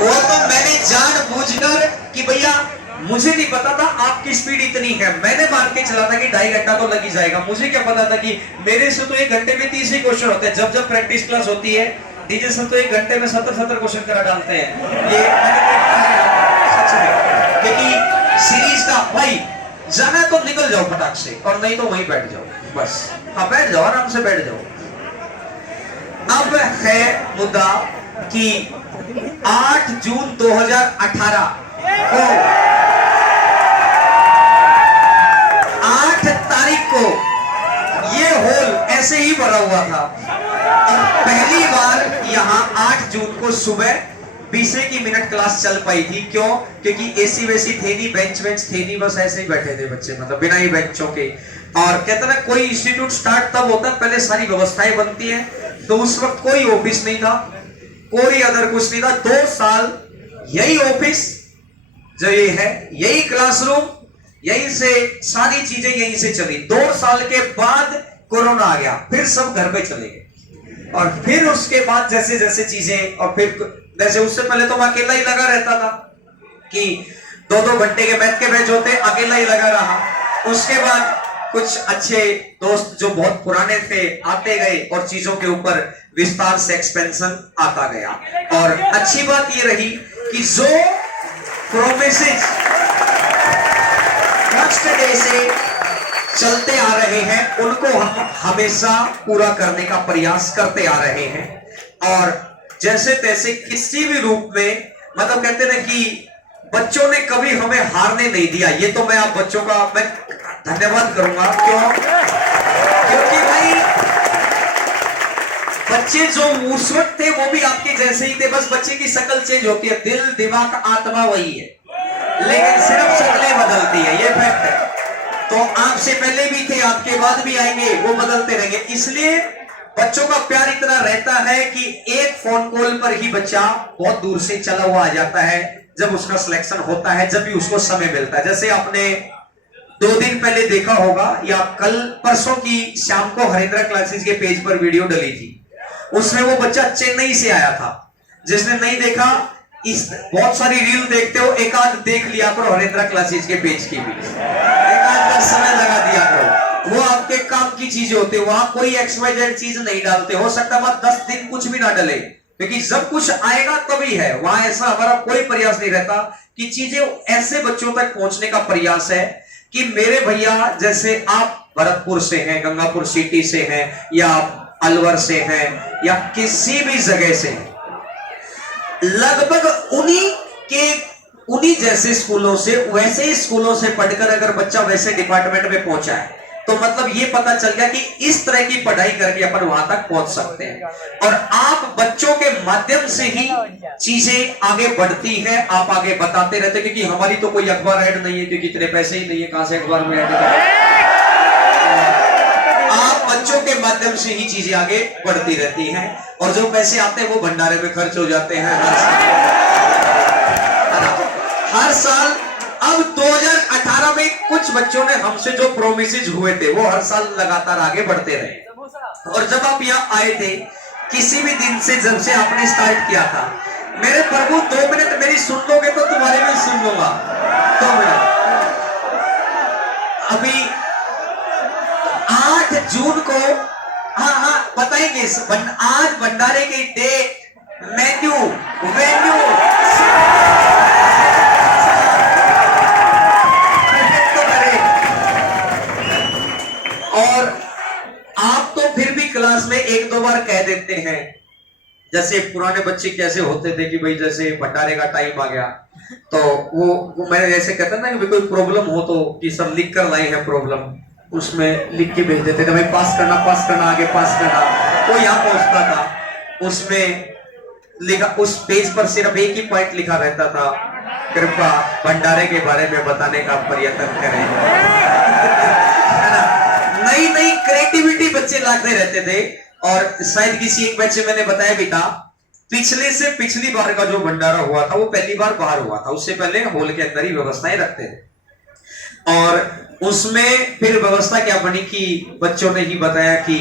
वो तो मैंने जानबूझकर कि भैया मुझे नहीं पता था आपकी स्पीड इतनी है, मैंने मार के चला था कि 2.5 घंटा तो लग ही जाएगा। मुझे क्या पता था कि मेरे से तो 1 घंटे में 30 ही क्वेश्चन होते हैं। जब जब प्रैक्टिस क्लास होती है डीजे सर तो 1 घंटे में 70 क्वेश्चन करा डालते हैं। ये मैंने देखा है सच में, क्योंकि सीरीज का भाई जाना है तो निकल जाओ फटाक से, और नहीं तो वहीं बैठ जाओ बस। हाँ बैठ जाओ, आराम से बैठ जाओ। अब है मुद्दा कि 8 जून 2018 को 8 तारीख को ये हॉल ऐसे ही भरा हुआ था, और पहली बार यहाँ 8 जून को सुबह 20 की मिनट क्लास चल पाई थी। क्यों? क्योंकि एसी वैसी थे नहीं, बेंच थे नहीं, बस ऐसे ही बैठे थे बच्चे, मतलब बिना ही बेंचों के। और कहते ना कोई इंस्टीट्यूट स्टार्ट तब होता है पहले सारी व्यवस्थाएं बनती है, तो उस वक्त कोई ऑफिस नहीं था, कोई अदर कुछ नहीं था। 2 साल यही ऑफिस जो ये है, यही क्लासरूम, यहीं से सारी चीजें यहीं से चली। 2 साल के बाद कोरोना आ गया, फिर सब घर पे चले गए। और फिर उसके बाद जैसे जैसे चीजें, और फिर जैसे उससे पहले तो मैं अकेला ही लगा रहता था कि 2-2 घंटे के मैथ के बैच होते, अकेला ही लगा रहा। उसके बाद कुछ अच्छे दोस्त जो बहुत पुराने थे आते गए, और चीजों के ऊपर विस्तार से एक्सपेंशन आता गया। और अच्छी बात ये रही कि जो प्रोमिसेस फर्स्ट डे से चलते आ रहे हैं उनको हम हमेशा पूरा करने का प्रयास करते आ रहे हैं। और जैसे तैसे किसी भी रूप में, मतलब कहते ना कि बच्चों ने कभी हमें हारने नहीं दिया। ये तो मैं आप बच्चों का मैं धन्यवाद करूंगा। क्यों? क्योंकि भाई बच्चे जो उस वक्त थे वो भी आपके जैसे ही थे, बस बच्चे की शक्ल चेंज होती है, दिल दिमाग आत्मा वही है, लेकिन सिर्फ शक्लें बदलती है, ये फैक्ट है। तो आपसे पहले भी थे, आपके बाद भी आएंगे, वो बदलते रहेंगे। इसलिए बच्चों का प्यार इतना रहता है कि एक फोन कॉल पर ही बच्चा बहुत दूर से चला हुआ आ जाता है, जब उसका सिलेक्शन होता है, जब भी उसको समय मिलता है। जैसे आपने 2 दिन पहले देखा होगा, या कल परसों की शाम को हरिंद्रा क्लासेस के पेज पर वीडियो डली थी, उसमें वो बच्चा चेन्नई से आया था। जिसने नहीं देखा, इस बहुत सारी रील देखते हो, एक आध देख लिया करो हरिंद्रा क्लासेस के पेज की भी, एक आध समय लगा दिया करो। वो आपके काम की चीजें होती है, वहां कोई XYZ चीज नहीं डालते। हो सकता है 10 दिन कुछ भी ना डले, क्योंकि जब कुछ आएगा तभी है। वहां ऐसा हमारा कोई प्रयास नहीं रहता कि चीजें ऐसे बच्चों तक पहुंचने का प्रयास है कि मेरे भैया जैसे आप भरतपुर से हैं, गंगापुर सिटी से हैं, या अलवर से हैं, या किसी भी जगह से, लगभग उन्हीं जैसे स्कूलों से, वैसे ही स्कूलों से पढ़कर अगर बच्चा वैसे डिपार्टमेंट में पहुंचा है, तो मतलब ये पता चल गया कि इस तरह की पढ़ाई करके अपन वहां तक पहुंच सकते हैं। और आप बच्चों के माध्यम से ही चीजें आगे बढ़ती हैं, आप आगे बताते रहते हैं, क्योंकि हमारी तो कोई अखबार ऐड नहीं है, क्योंकि इतने पैसे ही नहीं है, कहां से अखबार में ऐड करें। आप बच्चों के माध्यम से ही चीजें आगे बढ़ती रहती हैं, और जो पैसे आते हैं वो भंडारे में खर्च हो जाते हैं हर साल। अब 2018 में कुछ बच्चों ने हमसे जो प्रोमिसेस हुए थे वो हर साल लगातार आगे बढ़ते रहे। और जब आप यहाँ आए थे, किसी भी दिन से जब से आपने स्टार्ट किया था, मेरे प्रभु 2 मिनट मेरी सुन लोगे तो तुम्हारे भी सुन लूंगा। 2 मिनट। अभी 8 जून को, हाँ बताएंगे, आज भंडारे की डेट, मेन्यू, वेन्यू, और आप तो फिर भी क्लास में 1-2 बार कह देते हैं। जैसे पुराने बच्चे कैसे होते थे कि भाई जैसे भंडारे का टाइम आ गया, तो वो मैं ऐसे कहता ना कि कोई प्रॉब्लम हो तो कि सर लिख कर लाए हैं प्रॉब्लम, उसमें लिख के भेज देते थे, भाई पास करना आगे पास करना। वो यहाँ पहुंचता था, उसमें लिखा, उस पेज पर सिर्फ एक ही पॉइंट लिखा रहता था, कृपया भंडारे के बारे में बताने का प्रयत्न करें। है ना? नई क्रिएटिविटी बच्चे लाते रहते थे। और शायद किसी एक बच्चे मैंने बताया भी था, पिछले से पिछली बार का जो भंडारा हुआ था वो पहली बार बाहर हुआ था, उससे पहले हॉल के अंदर ही व्यवस्थाएं रखते थे। और उसमें फिर व्यवस्था क्या बनी कि बच्चों ने ही बताया कि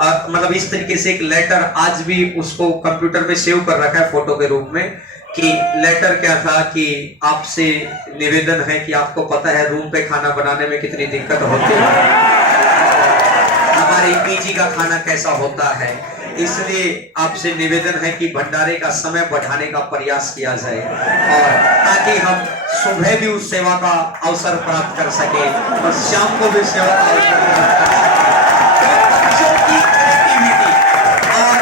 मतलब इस तरीके से एक लेटर आज भी उसको कंप्यूटर में सेव कर रखा है फोटो के रूप में, कि लेटर क्या था कि आपसे निवेदन है कि आपको पता है रूम पे खाना बनाने में कितनी दिक्कत होती है, हमारी पीजी का खाना कैसा होता है, इसलिए आपसे निवेदन है कि भंडारे का समय बढ़ाने का प्रयास किया जाए और ताकि हम सुबह भी उस सेवा का अवसर प्राप्त कर सके और शाम को भी सेवा का अवसर प्राप्त कर सके। तो बच्चों की क्रिएटिविटी, और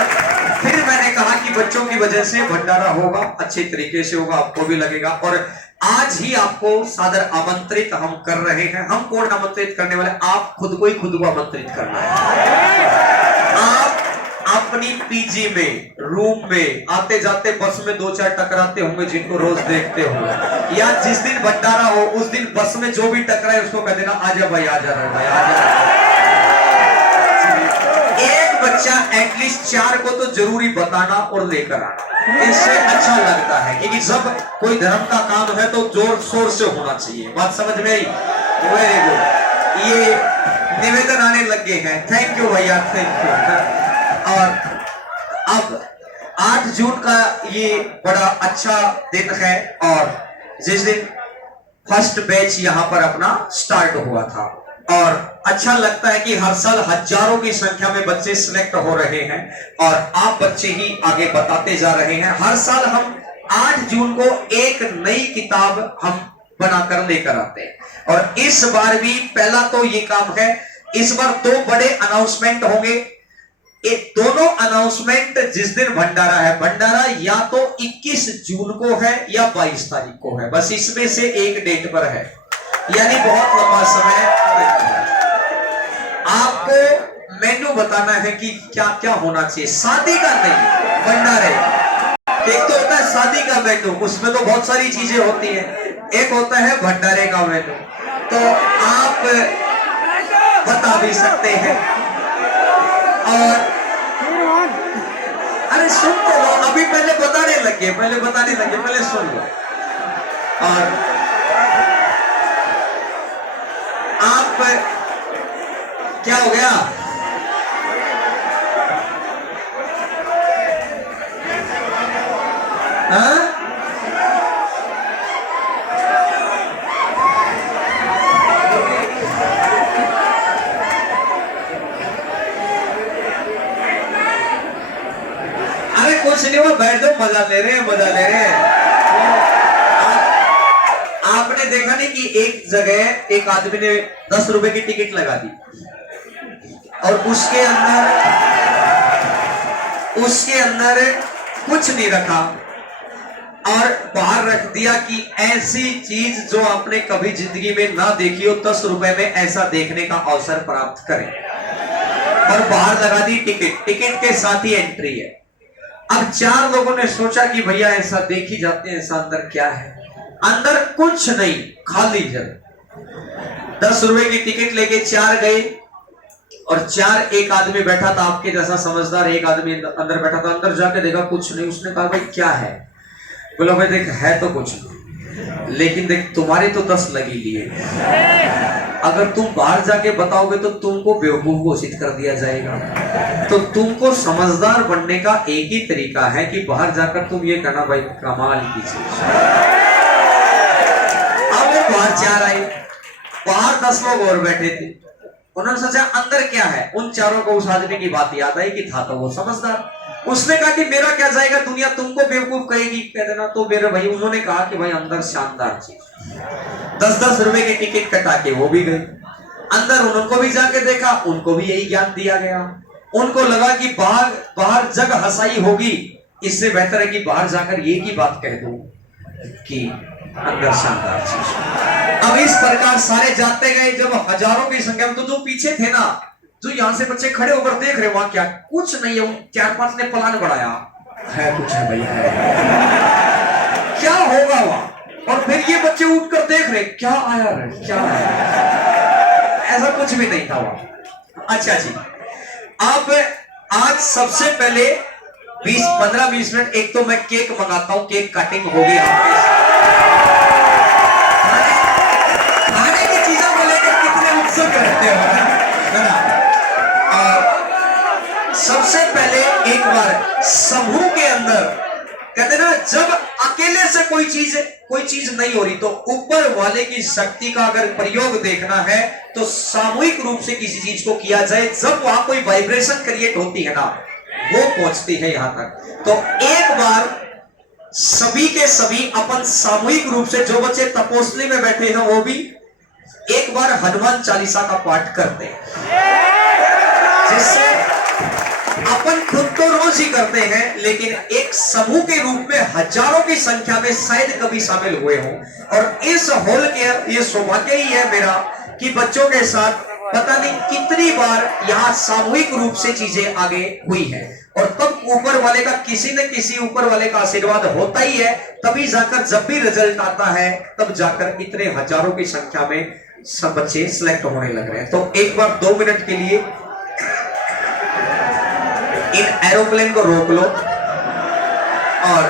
फिर मैंने कहा कि बच्चों की वजह से भंडारा होगा, अच्छे तरीके से होगा, आपको भी लगेगा। और आज ही आपको सादर आमंत्रित हम कर रहे हैं। हम कौन आमंत्रित करने वाले? आप खुद को ही खुद को आमंत्रित करना है। आप अपनी पीजी में, रूम में आते जाते बस में दो चार टकराते होंगे जिनको रोज देखते हो, या जिस दिन भंडारा हो उस दिन बस में जो भी टकराए उसको कह देना आजा भाई, आजा रे भाई, आजा। एक बच्चा एटलीस्ट 4 को तो जरूरी बताना और लेकर आना, इससे अच्छा लगता है, क्योंकि जब कोई धर्म का काम है तो जोर शोर से होना चाहिए। बात समझ में आई? Very good. ये निवेदन आने लगे हैं। थैंक यू भैया, थैंक यू। और अब 8 जून का ये बड़ा अच्छा दिन है, और जिस दिन फर्स्ट बैच यहां पर अपना स्टार्ट हुआ था, और अच्छा लगता है कि हर साल हजारों की संख्या में बच्चे सिलेक्ट हो रहे हैं और आप बच्चे ही आगे बताते जा रहे हैं। हर साल हम 8 जून को एक नई किताब हम बनाकर लेकर आते हैं, और इस बार भी पहला तो ये काम है, इस बार 2 बड़े अनाउंसमेंट होंगे। एक दोनों अनाउंसमेंट जिस दिन भंडारा है, भंडारा या तो 21 जून को है या 22 तारीख को है, बस इसमें से एक डेट पर है, यानी बहुत लंबा समय। आपको मेन्यू बताना है कि क्या क्या होना चाहिए, शादी का नहीं, भंडारे। एक तो होता है शादी का मेन्यू, उसमें तो बहुत सारी चीजें होती हैं, एक होता है भंडारे का मेन्यू, तो आप बता भी सकते हैं। और अरे सुन तो लो, अभी पहले बताने लगे, पहले सुन लो। और आप क्या हो गया? हाँ? कुछ नहीं हुआ, बैठ दो, मजा ले रहे हैं। आपने देखा नहीं कि एक जगह एक आदमी ने 10 रुपए की टिकट लगा दी और उसके अंदर कुछ नहीं रखा और बाहर रख दिया कि ऐसी चीज जो आपने कभी जिंदगी में ना देखी हो, 10 रुपए में ऐसा देखने का अवसर प्राप्त करें, और बाहर लगा दी टिकट के साथ ही एंट्री है। अब 4 लोगों ने सोचा कि भैया ऐसा देख ही जाते हैं, ऐसा अंदर क्या है। अंदर कुछ नहीं, खाली जगह। 10 रुपए की टिकट लेके 4 गए, और 4 एक आदमी बैठा था आपके जैसा समझदार, एक आदमी अंदर बैठा था। अंदर जाके देखा कुछ नहीं, उसने कहा भाई क्या है? बोला भाई देख, है तो कुछ नहीं, लेकिन देख तुम्हारी तो 10 लगी लिए, अगर तुम बाहर जाके बताओगे तो तुमको बेवकूफ घोषित कर दिया जाएगा। तो तुमको समझदार बनने का एक ही तरीका है कि बाहर जाकर तुम ये कहना भाई कमाल की चीज। अब वो बाहर 4 आए, बाहर 10 लोग और बैठे थे। उन्होंने सोचा अंदर क्या है। उन 4 को उस आदमी की बात याद आई कि था तो वो समझदार। उसने कहा कि मेरा क्या जाएगा, दुनिया तुमको बेवकूफ कहेगी, कह देना। तो मेरे भाई उन्होंने कहा कि भाई अंदर शानदार चीज। 10-10 रुपए की टिकट कटा के वो भी गए अंदर, उनको भी जाके देखा, उनको भी यही ज्ञान दिया गया। उनको लगा कि बाहर जग हंसाई होगी, इससे बेहतर है कि बाहर जाकर ये की बात कह दूं कि अंदर शानदार चीज। अब इस प्रकार सारे जाते गए। जब हजारों की संख्या में, तो जो पीछे थे ना, जो यहां से बच्चे खड़े होकर देख रहे, वहां क्या कुछ नहीं है। 4-5 ने प्लान बढ़ाया, है कुछ है भैया, है क्या होगा वहां। और फिर ये बच्चे उठकर देख रहे, क्या आया रे, क्या आया। ऐसा कुछ भी नहीं था वहां। अच्छा जी, अब आज सबसे पहले 15-20 मिनट, एक तो मैं केक मंगाता हूं, केक कटिंग होगी। खाने की चीजों को लेकर कितने उत्सुक रहते हो, है ना। सबसे पहले एक बार समूह के अंदर कहते ना, जब कोई चीज नहीं हो रही, तो ऊपर वाले की शक्ति का अगर प्रयोग देखना है तो सामूहिक रूप से किसी चीज को किया जाए, जब वहां कोई वाइब्रेशन क्रिएट होती है ना, वो पहुंचती है यहां तक। तो एक बार सभी के सभी अपन सामूहिक रूप से, जो बच्चे तपोस्ली में बैठे हैं वो भी एक बार हनुमान चालीसा का पाठ करते हैं, जिससे अपन खुद तो रोज ही करते हैं, लेकिन एक समूह के रूप में हजारों की संख्या में शायद कभी शामिल हुए हों। और इस हॉल के ये सौभाग्य ही है मेरा कि बच्चों के साथ पता नहीं कितनी बार यहां सामूहिक रूप से चीजें आगे हुई है, और तब ऊपर वाले का किसी न किसी ऊपर वाले का आशीर्वाद होता ही है, तभी जाकर जब भी रिजल्ट आता है तब जाकर इतने हजारों की संख्या में सब बच्चे सिलेक्ट होने लग रहे हैं। तो एक बार 2 मिनट के लिए इन एरोप्लेन को रोक लो और